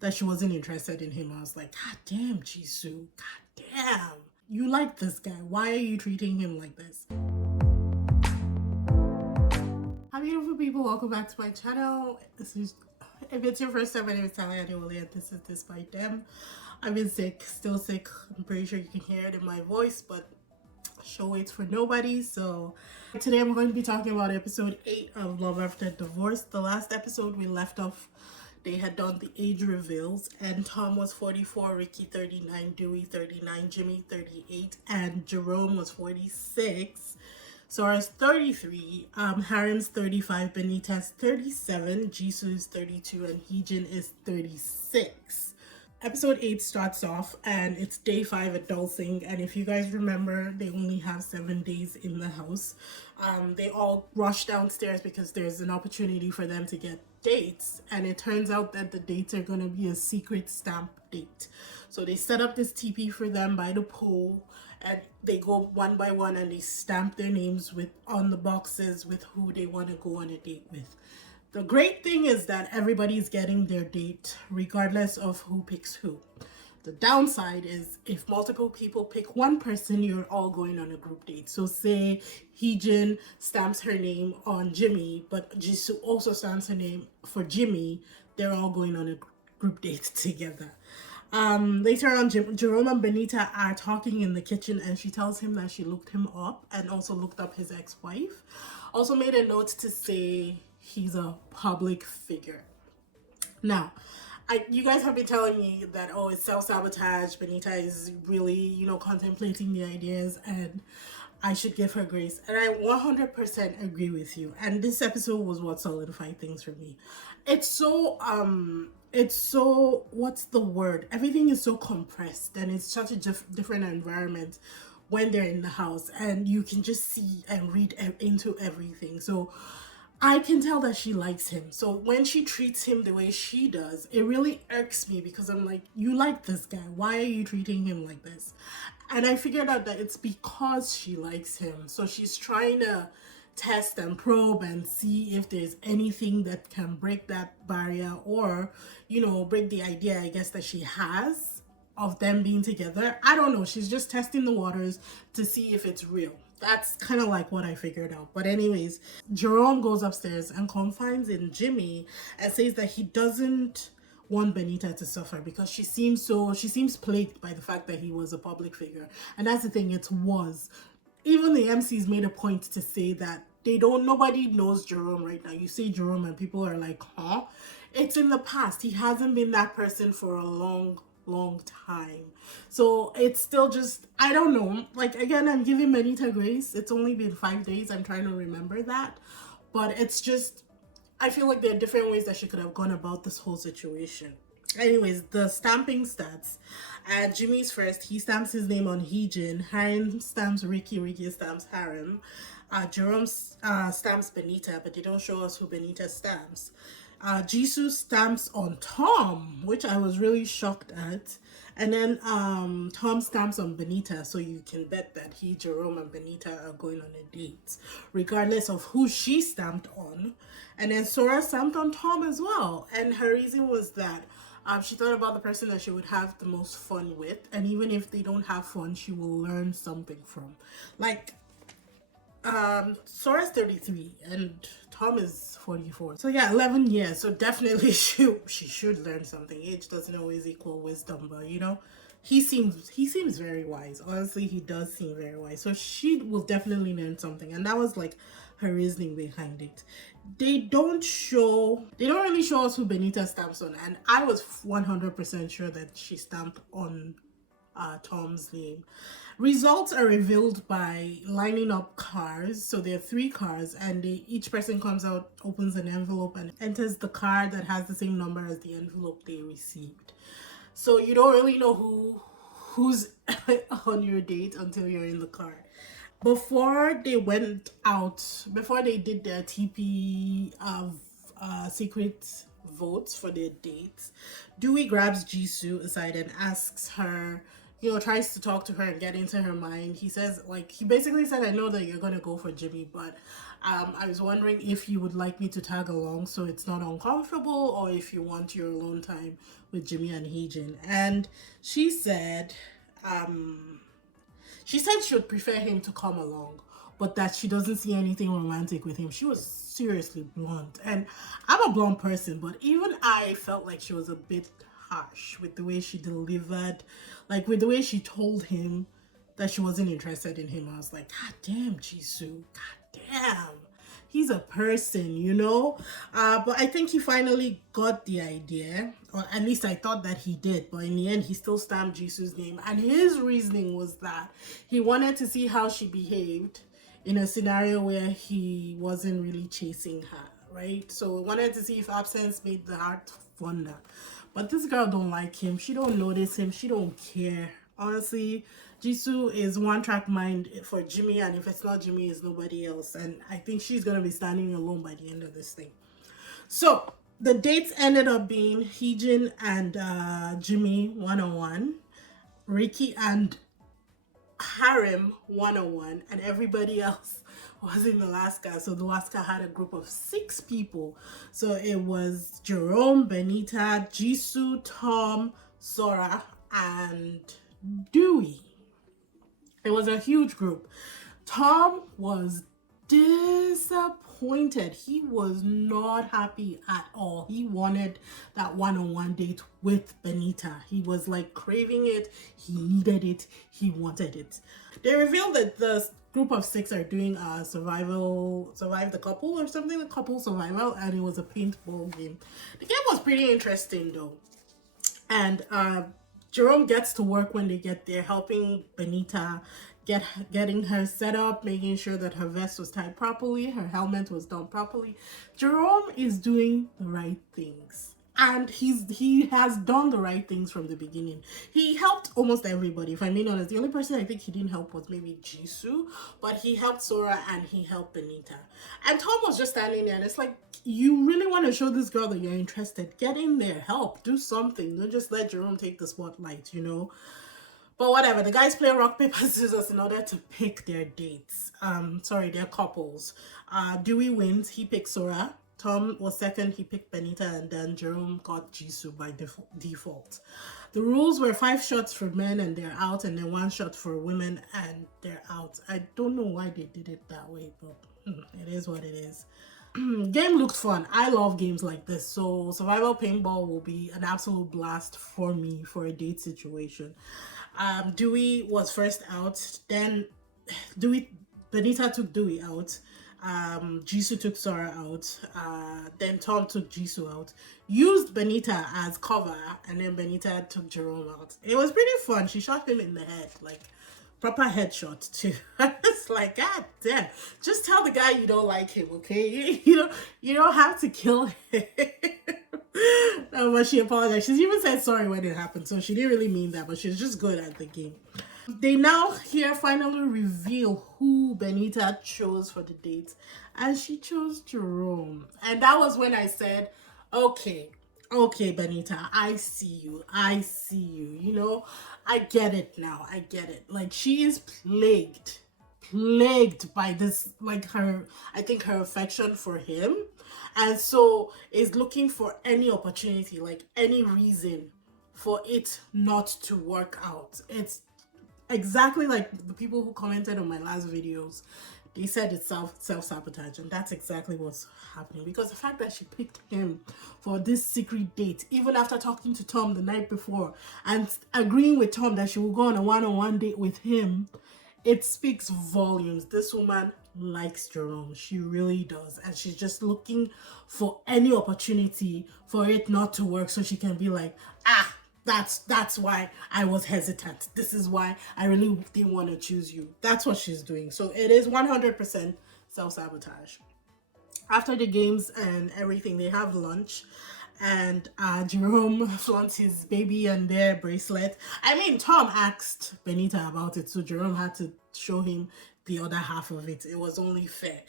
that she wasn't interested in him. I was like, God damn, Jisoo, God damn. You like this guy. Why are you treating him like this? Hi beautiful people, welcome back to my channel. If it's your first time, my name is Talia Adewale and this is DISBYDEM. I've been sick, still sick. I'm pretty sure you can hear it in my voice, but show waits for nobody. So today I'm going to be talking about episode 8 of Love After Divorce. The last episode we left off, they had done the age reveals and Tom was 44, Ricky 39, Dewey 39, Jimmy 38, and Jerome was 46. Sora's 33, Harim's 35, Benita's 37, Jisoo's 32, and Heejin is 36. Episode 8 starts off and it's day 5 at Dolsing, and if you guys remember, they only have 7 days in the house. They all rush downstairs because there's an opportunity for them to get dates, and it turns out that the dates are going to be a secret stamp date. So they set up this teepee for them by the pool, and they go one by one and they stamp their names on the boxes with who they want to go on a date with. The great thing is that everybody's getting their date regardless of who picks who. The downside is if multiple people pick one person, you're all going on a group date. So say Heejin stamps her name on Jimmy, but Jisoo also stamps her name for Jimmy, they're all going on a group date together. Later on, Jerome and Benita are talking in the kitchen, and she tells him that she looked him up and also looked up his ex-wife. Also made a note to say he's a public figure. Now, you guys have been telling me that, oh, it's self-sabotage. Benita is really, contemplating the ideas and I should give her grace. And I 100% agree with you. And this episode was what solidified things for me. It's so, what's the word? Everything is so compressed and it's such a different environment when they're in the house. And you can just see and read into everything. So I can tell that she likes him. So when she treats him the way she does, it really irks me because I'm like, you like this guy. Why are you treating him like this? And I figured out that it's because she likes him. So she's trying to test and probe and see if there's anything that can break that barrier or, break the idea, I guess, that she has of them being together. I don't know. She's just testing the waters to see if it's real. That's kind of like what I figured out. But anyways, Jerome goes upstairs and confides in Jimmy and says that he doesn't want Benita to suffer because she seems plagued by the fact that he was a public figure. And that's the thing, it was. Even the MCs made a point to say that nobody knows Jerome right now. You say Jerome and people are like, huh? It's in the past. He hasn't been that person for a long time. So it's still just, I don't know. Like, again, I'm giving Benita grace. It's only been 5 days. I'm trying to remember that. But it's just, I feel like there are different ways that she could have gone about this whole situation. Anyways, the stamping stats. Jimmy's first. He stamps his name on Heejin. Harim stamps Ricky. Ricky stamps Harim. Jerome stamps Benita, but they don't show us who Benita stamps. Jisoo stamps on Tom, which I was really shocked at. And then Tom stamps on Benita, so you can bet that Jerome and Benita are going on a date, regardless of who she stamped on. And then Sora stamped on Tom as well. And her reason was that she thought about the person that she would have the most fun with. And even if they don't have fun, she will learn something from. Like, Sora's 33 and Tom is 44. So yeah, 11 years. So definitely she should learn something. Age doesn't always equal wisdom, but he seems very wise. Honestly, he does seem very wise. So she will definitely learn something. And that was like her reasoning behind it. They don't really show us who Benita stamps on, and I was 100% sure that she stamped on Tom's name. Results are revealed by lining up cars. So there are 3 cars, and each person comes out, opens an envelope, and enters the car that has the same number as the envelope they received. So you don't really know who's on your date until you're in the car. Before they did their TP secret votes for their dates, Dewey grabs Jisoo aside and asks her, tries to talk to her and get into her mind. He says, like, he basically said, I know that you're gonna go for Jimmy, but I was wondering if you would like me to tag along so it's not uncomfortable, or if you want your alone time with Jimmy and Heejin. And she said, she would prefer him to come along, but that she doesn't see anything romantic with him. She was seriously blunt. And I'm a blunt person, but even I felt like she was a bit harsh with the way she delivered, like with the way she told him that she wasn't interested in him. I was like, God damn, Jisoo. God damn. He's a person, you know? But I think he finally got the idea, or at least I thought that he did. But in the end, he still stamped Jisoo's name. And his reasoning was that he wanted to see how she behaved in a scenario where he wasn't really chasing her, right? So wanted to see if absence made the heart fonder. But this girl don't like him. She don't notice him. She don't care. Honestly, Jisoo is one track mind for Jimmy, and if it's not Jimmy, it's nobody else. And I think she's gonna be standing alone by the end of this thing. So the dates ended up being Heejin and Jimmy 101, Ricky and Harem 101, and everybody else was in Alaska. So Alaska had a group of 6 people. So it was Jerome, Benita, Jisoo, Tom, Sora, and Dewey. It was a huge group. Tom was disappointed. He was not happy at all. He wanted that one-on-one date with Benita. He was like craving it. He needed it. He wanted it. They revealed that the group of 6 are doing a survive the couple or something, a couple survival, and it was a paintball game. The game was pretty interesting though. And Jerome gets to work when they get there, helping Benita getting her set up, making sure that her vest was tied properly, her helmet was done properly. Jerome is doing the right things. And he has done the right things from the beginning. He helped almost everybody. If I'm being honest, the only person I think he didn't help was maybe Jisoo, but he helped Sora and he helped Benita. And Tom was just standing there, and it's like, you really want to show this girl that you're interested. Get in there, help, do something. Don't just let Jerome take the spotlight, you know? But whatever, the guys play rock, paper, scissors in order to pick their dates. Their couples. Dewey wins, he picked Sora. Tom was second, he picked Benita, and then Jerome got Jisoo by default. The rules were 5 shots for men and they're out, and then 1 shot for women and they're out. I don't know why they did it that way, but it is what it is. Game looked fun. I love games like this, so survival paintball will be an absolute blast for me for a date situation. Dewey was first out, then Benita took Dewey out, Jisoo took Sora out, then Tom took Jisoo out, used Benita as cover, and then Benita took Jerome out. It was pretty fun. She shot him in the head, like proper headshot too. It's like, God damn, just tell the guy you don't like him, okay? You don't have to kill him. But she apologized. She even said sorry when it happened, so she didn't really mean that, but she's just good at the game. They now here finally reveal who Benita chose for the date, and she chose Jerome. And that was when I said, okay, Benita, I see you, you know, I get it now, I get it. Like, she is plagued by this, like, her affection for him, and so is looking for any opportunity, like any reason for it not to work out. It's exactly like the people who commented on my last videos. They said it's self-sabotage, and that's exactly what's happening, because the fact that she picked him for this secret date, even after talking to Tom the night before and agreeing with Tom that she will go on a one-on-one date with him, it speaks volumes. This woman likes Jerome. She really does, and she's just looking for any opportunity for it not to work, so she can be like, that's why I was hesitant. This is why I really didn't want to choose you. That's what she's doing. So it is 100% self-sabotage. After the games and everything, they have lunch, and Jerome flaunts his baby and their bracelet. I mean, Tom asked Benita about it, so Jerome had to show him the other half of it. It was only fair.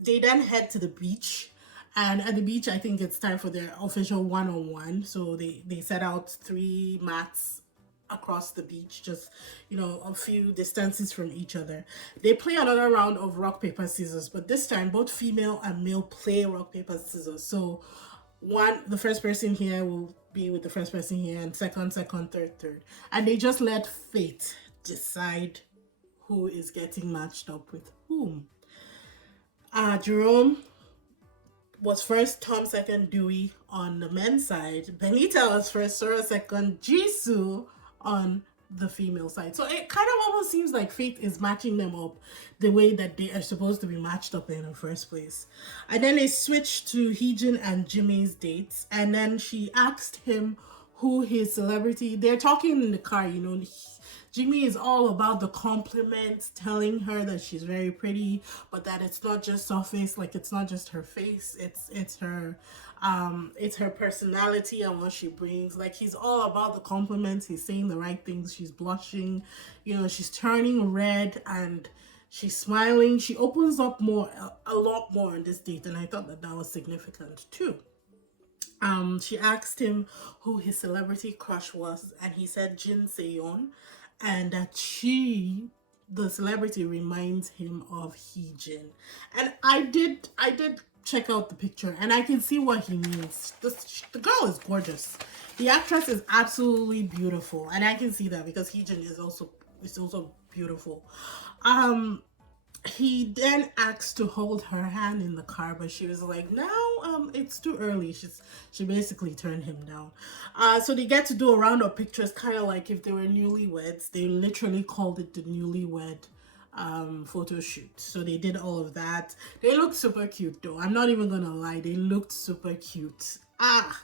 They then head to the beach. And at the beach, I think it's time for their official one-on-one. So they set out 3 mats across the beach, just, you know, a few distances from each other. They play another round of rock, paper, scissors, but this time both female and male play rock, paper, scissors. So the first person here will be with the first person here, and second, third. And they just let fate decide who is getting matched up with whom. Jerome was first, Tom second, Dewey on the men's side. Benita was first, Sora second, Jisoo on the female side. So it kind of almost seems like fate is matching them up the way that they are supposed to be matched up in the first place. And then they switched to Heejin and Jimmy's dates, and then she asked him who his celebrity. They're talking in the car, you know. Jimmy is all about the compliments, telling her that she's very pretty, but that it's not just surface, like it's not just her face, it's her personality and what she brings. Like, he's all about the compliments, he's saying the right things, she's blushing, you know, she's turning red and she's smiling. She opens up a lot more on this date, and I thought that was significant too. She asked him who his celebrity crush was, and he said Jin Se-yeon, and that the celebrity, reminds him of Heejin. And I did check out the picture, and I can see what he means. The girl is gorgeous. The actress is absolutely beautiful, and I can see that because Heejin is also beautiful. He then asked to hold her hand in the car, but she was like, no, it's too early. She basically turned him down. So they get to do a round of pictures, kind of like if they were newlyweds. They literally called it the newlywed photo shoot. So they did all of that. They looked super cute though. I'm not even gonna lie, they looked super cute.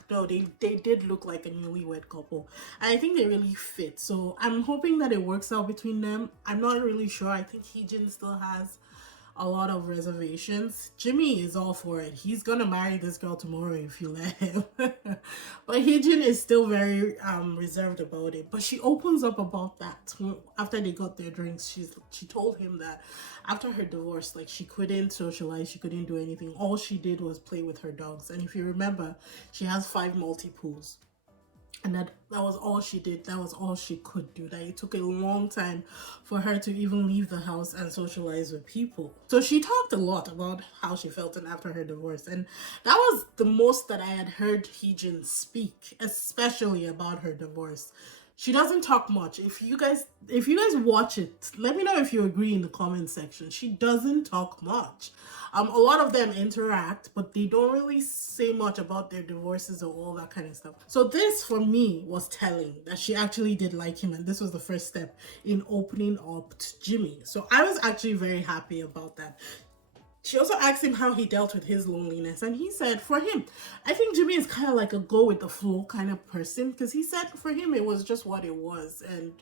No, they did look like a newlywed couple. And I think they really fit. So I'm hoping that it works out between them. I'm not really sure. I think Heejin still has a lot of reservations. Jimmy is all for it. He's gonna marry this girl tomorrow if you let him. But Heejin is still very reserved about it. But she opens up about that after they got their drinks. She told him that after her divorce, like, she couldn't socialize, she couldn't do anything. All she did was play with her dogs. And if you remember, she has 5 multi-pools. And that was all she did. That was all she could do. That it took a long time for her to even leave the house and socialize with people. So she talked a lot about how she felt after her divorce. And that was the most that I had heard Heejin speak, especially about her divorce. She doesn't talk much. If you guys watch it, let me know if you agree in the comment section. She doesn't talk much. A lot of them interact, but they don't really say much about their divorces or all that kind of stuff. So this, for me, was telling that she actually did like him, and this was the first step in opening up to Jimmy. So I was actually very happy about that. She also asked him how he dealt with his loneliness, and he said for him, I think Jimmy is kind of like a go with the flow kind of person, because he said for him it was just what it was, and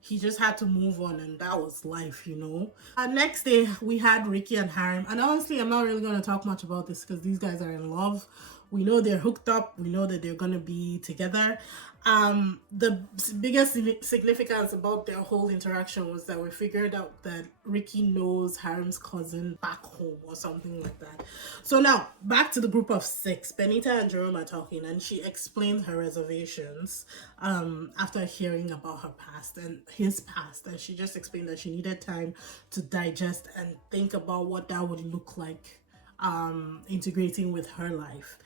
he just had to move on, and that was life, you know. Next day, we had Ricky and Harem, and honestly, I'm not really going to talk much about this because these guys are in love. We know they're hooked up. We know that they're going to be together. The biggest significance about their whole interaction was that we figured out that Ricky knows Harem's cousin back home or something like that. So now, back to the group of 6. Benita and Jerome are talking, and she explained her reservations after hearing about her past and his past. And she just explained that she needed time to digest and think about what that would look like integrating with her life.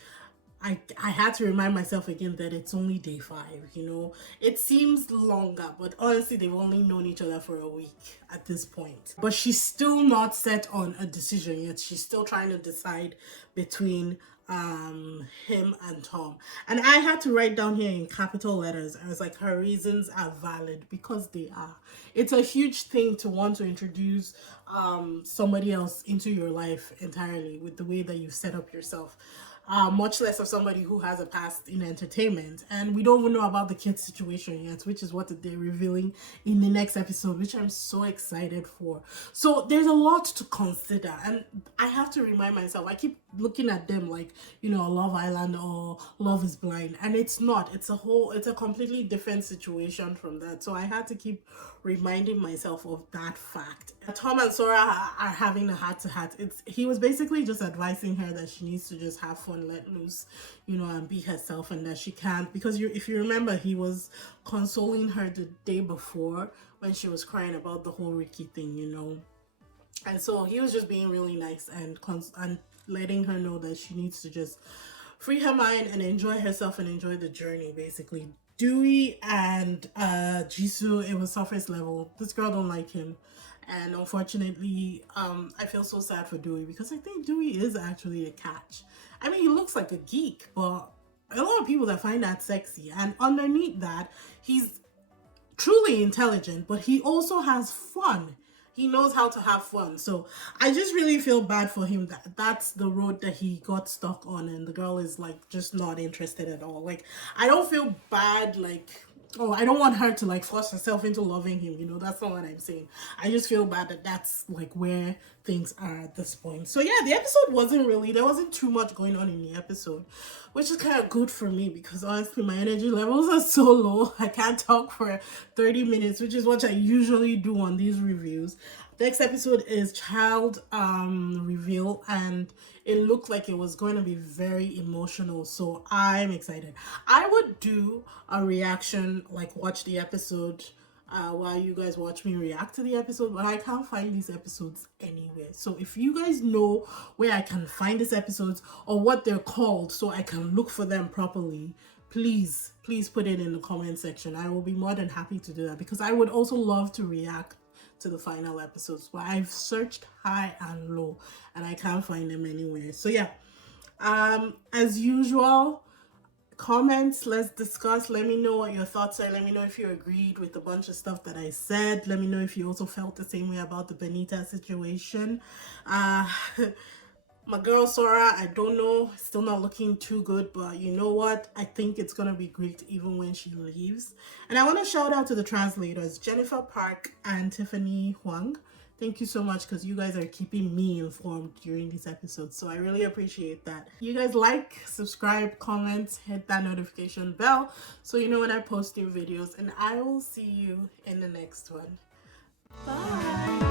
I had to remind myself again that it's only day 5, you know. It seems longer, but honestly, they've only known each other for a week at this point. But she's still not set on a decision yet. She's still trying to decide between him and Tom. And I had to write down here in capital letters. I was like, her reasons are valid, because they are. It's a huge thing to want to introduce somebody else into your life entirely with the way that you set up yourself. Much less of somebody who has a past in entertainment. And we don't even know about the kid's situation yet, which is what they're revealing in the next episode, which I'm so excited for. So there's a lot to consider, and I have to remind myself, I keep looking at them like, you know, Love Island or Love is Blind, and it's not. It's a completely different situation from that. So I had to keep reminding myself of that fact. Tom and Sora are having a heart-to-heart. He was basically just advising her that she needs to just have fun, let loose, you know, and be herself, and that she can't, because if you remember, he was consoling her the day before when she was crying about the whole Ricky thing, you know. And so he was just being really nice and letting her know that she needs to just free her mind and enjoy herself and enjoy the journey, basically. Dewey and Jisoo, it was surface level. This girl don't like him. And unfortunately, I feel so sad for Dewey, because I think Dewey is actually a catch. I mean, he looks like a geek, but a lot of people that find that sexy. And underneath that, he's truly intelligent, but he also has fun. He knows how to have fun. So I just really feel bad for him that that's the road that he got stuck on, and the girl is like just not interested at all. Like, I don't feel bad, like, oh, I don't want her to like force herself into loving him, you know. That's not what I'm saying. I just feel bad that that's like where things are at this point. So yeah, the episode there wasn't too much going on in the episode, which is kind of good for me, because honestly my energy levels are so low. I can't talk for 30 minutes, which is what I usually do on these reviews. Next episode is child reveal, and it looked like it was going to be very emotional, so I'm excited. I would do a reaction, like watch the episode while you guys watch me react to the episode, but I can't find these episodes anywhere. So if you guys know where I can find these episodes or what they're called so I can look for them properly, please put it in the comment section. I will be more than happy to do that, because I would also love to react to the final episodes, but I've searched high and low and I can't find them anywhere. So yeah, as usual, comments, let's discuss. Let me know what your thoughts are. Let me know if you agreed with a bunch of stuff that I said. Let me know if you also felt the same way about the Benita situation. My girl Sora, I don't know, still not looking too good, but you know what? I think it's gonna be great even when she leaves. And I want to shout out to the translators, Jennifer Park and Tiffany Huang. Thank you so much, because you guys are keeping me informed during these episodes, so I really appreciate that. You guys like, subscribe, comment, hit that notification bell so you know when I post new videos, and I will see you in the next one. Bye!